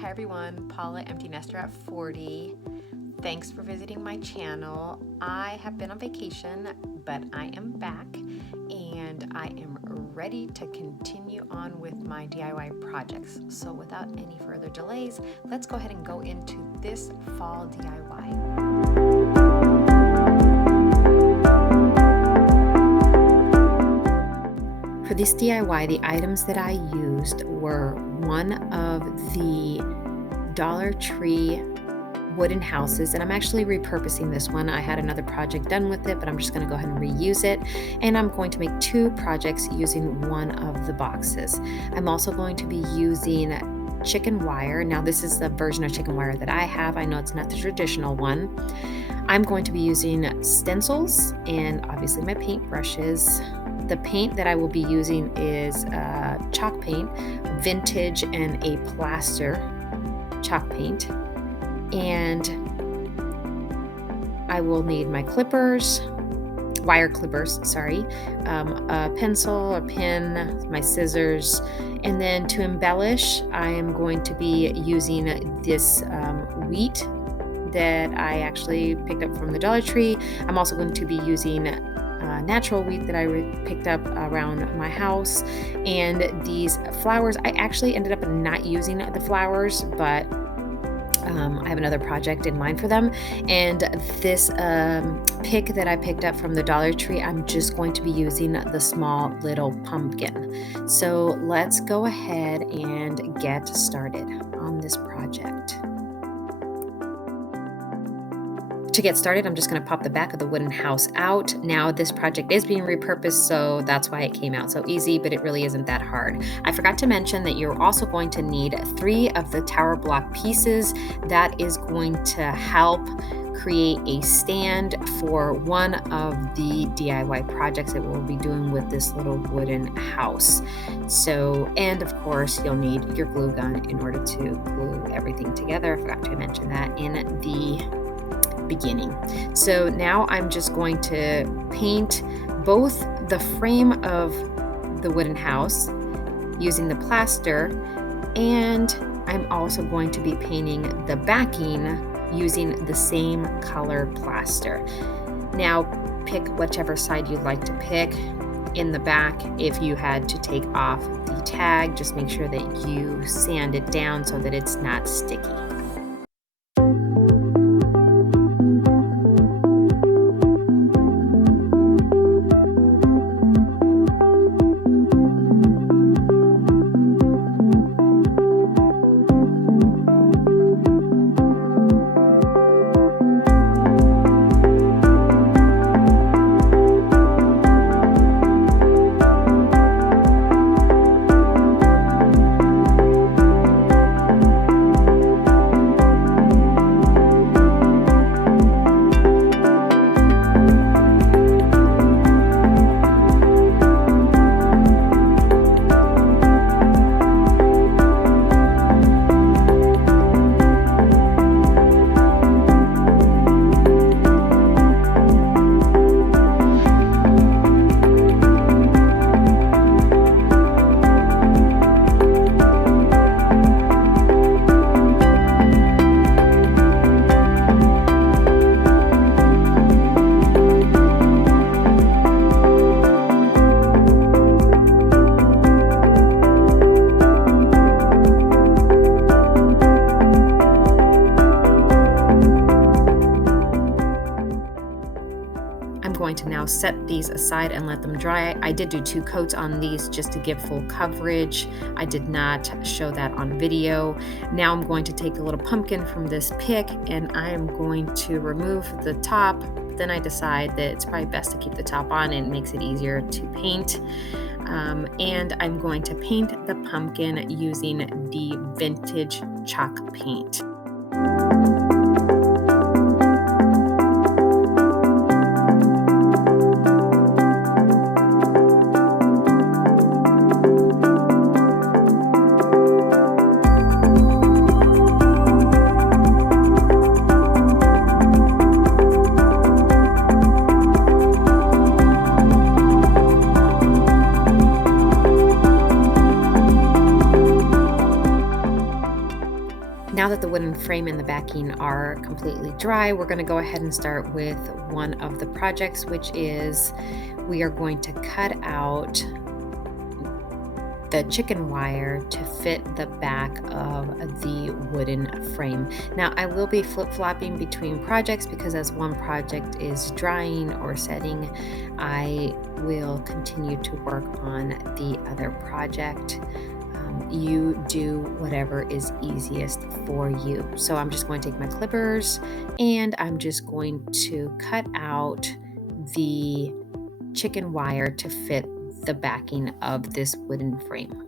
Hi everyone, Paula, Empty Nester at 40. Thanks for visiting my channel. I have been on vacation, but I am back and I am ready to continue on with my DIY projects. So without any further delays, let's go ahead and go into this fall DIY. For this DIY, the items that I used were one of the Dollar Tree wooden houses, and I'm actually repurposing this one. I had another project done with it, but I'm just going to go ahead and reuse it, and I'm going to make two projects using one of the boxes. I'm also going to be using chicken wire. Now this is the version of chicken wire that I have. I know it's not the traditional one. I'm going to be using stencils and obviously my paint brushes. The paint that I will be using is chalk paint, vintage and a plaster chalk paint. And I will need my clippers, wire clippers, a pencil, a pen, my scissors, and then to embellish, I am going to be using this wheat that I actually picked up from the Dollar Tree. I'm also going to be using natural wheat that I picked up around my house, and these flowers. I actually ended up not using the flowers, but I have another project in mind for them. And this pick that I picked up from the Dollar Tree, I'm just going to be using the small little pumpkin. So let's go ahead and get started on this project. To get started, I'm just going to pop the back of the wooden house out. Now this project is being repurposed, so that's why it came out so easy, but it really isn't that hard. I forgot to mention that you're also going to need 3 of the tower block pieces. That is going to help create a stand for one of the DIY projects that we'll be doing with this little wooden house. So, and of course, you'll need your glue gun in order to glue everything together. I forgot to mention that in the beginning. So now I'm just going to paint both the frame of the wooden house using the plaster, and I'm also going to be painting the backing using the same color plaster. Now pick whichever side you'd like to pick. In the back, if you had to take off the tag, just make sure that you sand it down so that it's not sticky. Going to now set these aside and let them dry. I did do 2 coats on these just to give full coverage. I did not show that on video. Now I'm going to take a little pumpkin from this pick and I am going to remove the top. Then I decide that it's probably best to keep the top on, and it makes it easier to paint. And I'm going to paint the pumpkin using the vintage chalk paint. Now that the wooden frame and the backing are completely dry, we're going to go ahead and start with one of the projects, which is we are going to cut out the chicken wire to fit the back of the wooden frame. Now I will be flip-flopping between projects because as one project is drying or setting, I will continue to work on the other project. You do whatever is easiest for you. So I'm just going to take my clippers and I'm just going to cut out the chicken wire to fit the backing of this wooden frame.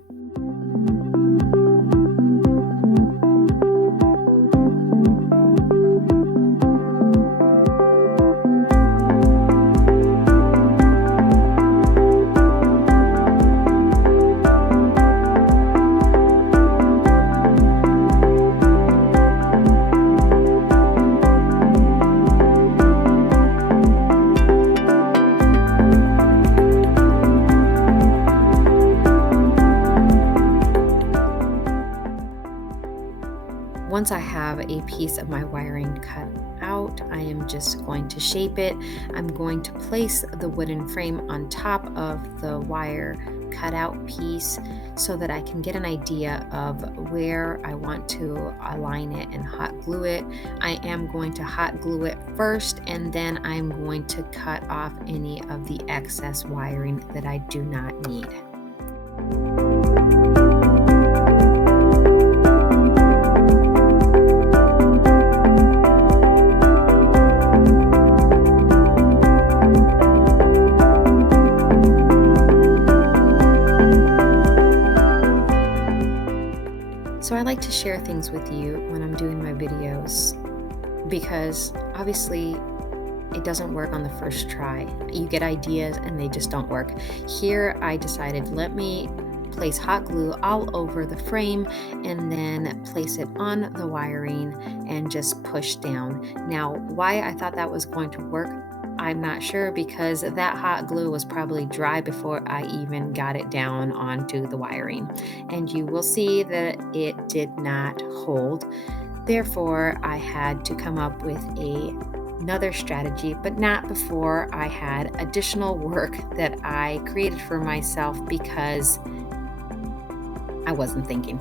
Once I have a piece of my wiring cut out, I am just going to shape it. I'm going to place the wooden frame on top of the wire cutout piece so that I can get an idea of where I want to align it and hot glue it. I am going to hot glue it first, and then I'm going to cut off any of the excess wiring that I do not need. So I like to share things with you when I'm doing my videos because obviously it doesn't work on the first try. You get ideas and they just don't work. Here I decided, let me place hot glue all over the frame and then place it on the wiring and just push down. Now, why I thought that was going to work, I'm not sure, because that hot glue was probably dry before I even got it down onto the wiring. And you will see that it did not hold. Therefore, I had to come up with another strategy, but not before I had additional work that I created for myself because I wasn't thinking.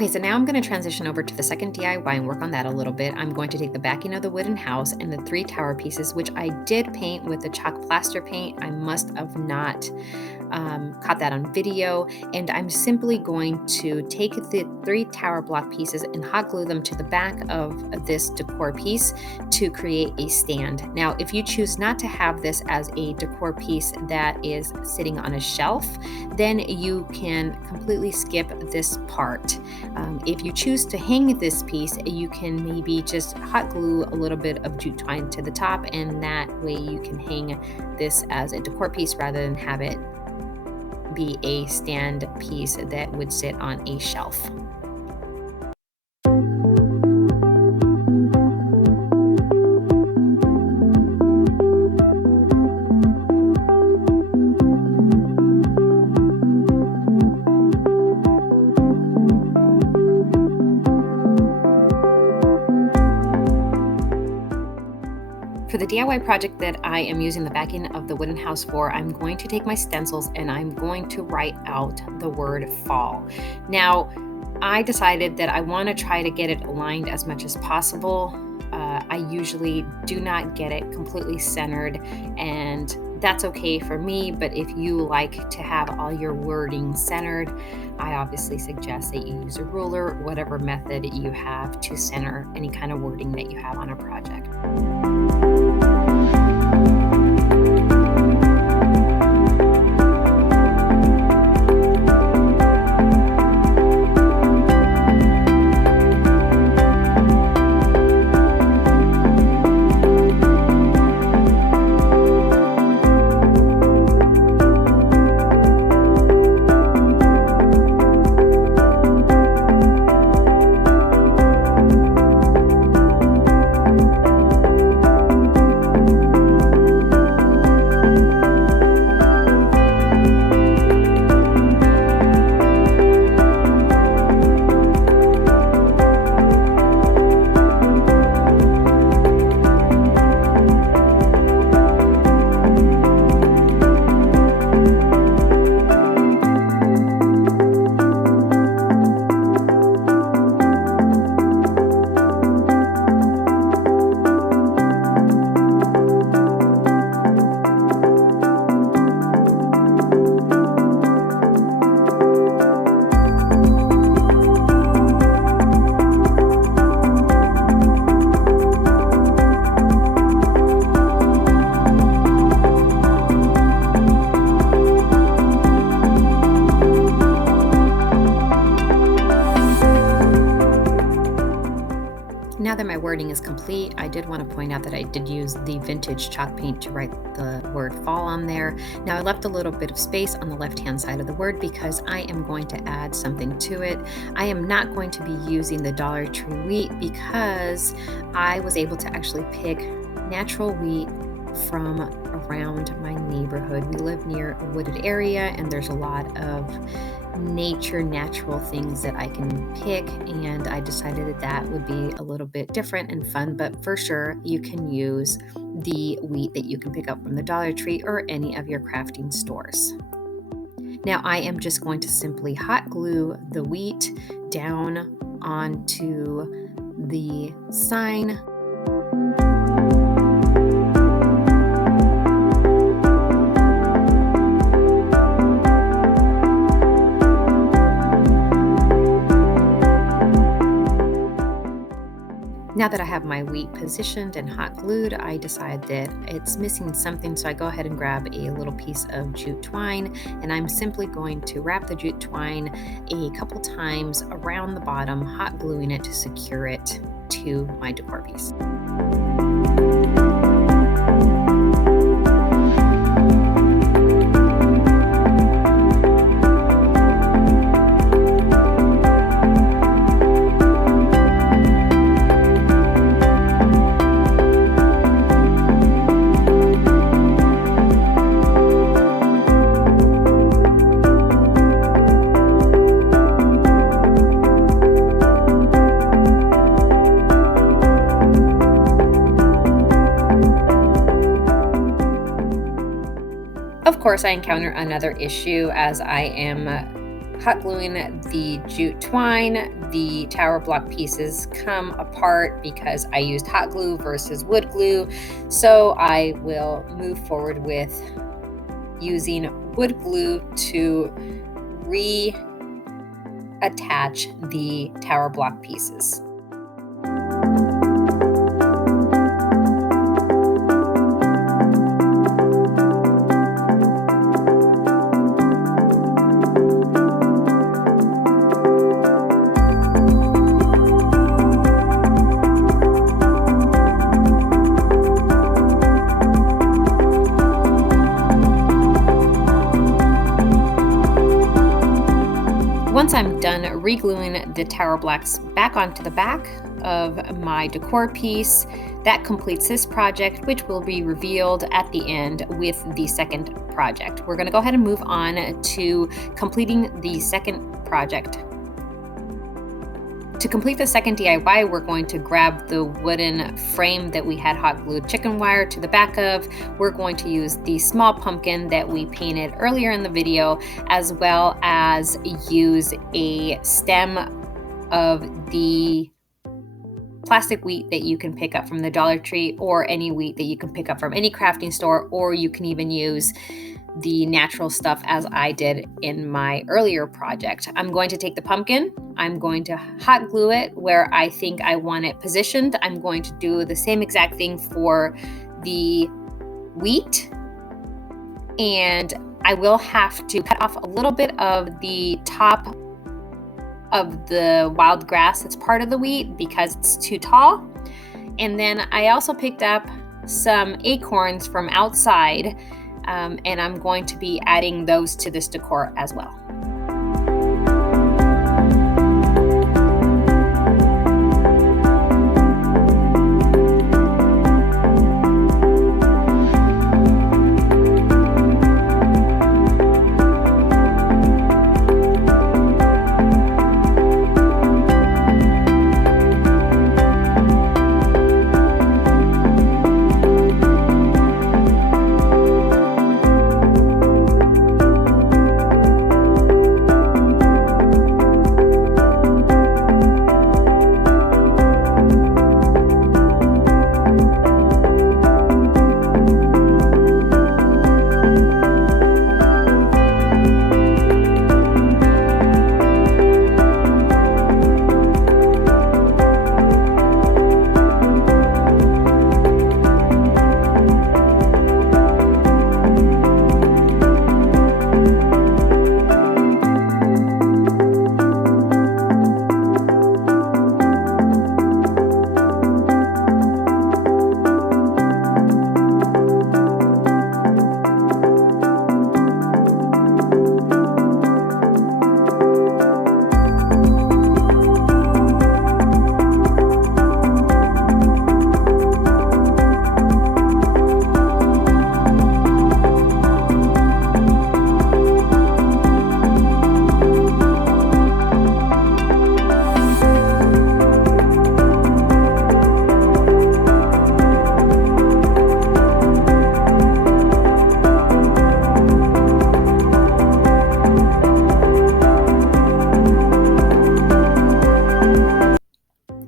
Okay, so now I'm going to transition over to the second DIY and work on that a little bit. I'm going to take the backing of the wooden house and the three tower pieces, which I did paint with the chalk plaster paint. I must have not caught that on video, and I'm simply going to take the three tower block pieces and hot glue them to the back of this decor piece to create a stand. Now, if you choose not to have this as a decor piece that is sitting on a shelf, then you can completely skip this part. If you choose to hang this piece, you can maybe just hot glue a little bit of jute twine to the top, and that way you can hang this as a decor piece rather than have it be a stand piece that would sit on a shelf. For the DIY project that I am using the backing of the wooden house for, I'm going to take my stencils and I'm going to write out the word fall. Now, I decided that I want to try to get it aligned as much as possible. I usually do not get it completely centered, and that's okay for me, but if you like to have all your wording centered, I obviously suggest that you use a ruler, whatever method you have to center any kind of wording that you have on a project. Now that my wording is complete, I did want to point out that I did use the vintage chalk paint to write the word fall on there. Now I left a little bit of space on the left-hand side of the word because I am going to add something to it. I am not going to be using the Dollar Tree wheat because I was able to actually pick natural wheat from around my neighborhood. We live near a wooded area and there's a lot of natural things that I can pick, and I decided that that would be a little bit different and fun, but for sure you can use the wheat that you can pick up from the Dollar Tree or any of your crafting stores. Now I am just going to simply hot glue the wheat down onto the sign. Now that I have my wheat positioned and hot glued, I decide that it's missing something, so I go ahead and grab a little piece of jute twine, and I'm simply going to wrap the jute twine a couple times around the bottom, hot gluing it to secure it to my decor piece. Of course, I encounter another issue as I am hot gluing the jute twine, the tower block pieces come apart because I used hot glue versus wood glue. So I will move forward with using wood glue to reattach the tower block pieces. Once I'm done regluing the tower blocks back onto the back of my decor piece, that completes this project, which will be revealed at the end with the second project. We're going to go ahead and move on to completing the second project. To complete the second DIY, we're going to grab the wooden frame that we had hot glued chicken wire to the back of. We're going to use the small pumpkin that we painted earlier in the video, as well as use a stem of the plastic wheat that you can pick up from the Dollar Tree, or any wheat that you can pick up from any crafting store, or you can even use the natural stuff as I did in my earlier project. I'm going to take the pumpkin, I'm going to hot glue it where I think I want it positioned. I'm going to do the same exact thing for the wheat, and I will have to cut off a little bit of the top of the wild grass that's part of the wheat because it's too tall. And then I also picked up some acorns from outside, and I'm going to be adding those to this decor as well.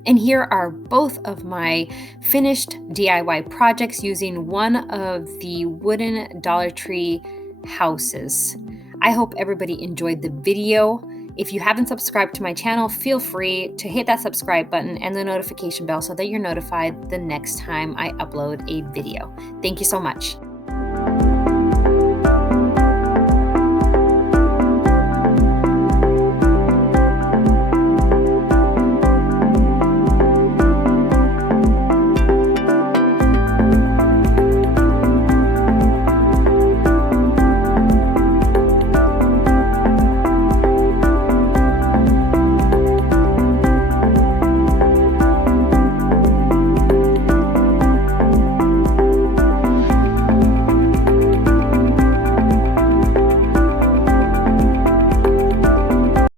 And here are both of my finished DIY projects using one of the wooden Dollar Tree houses. I hope everybody enjoyed the video. If you haven't subscribed to my channel, feel free to hit that subscribe button and the notification bell so that you're notified the next time I upload a video. Thank you so much.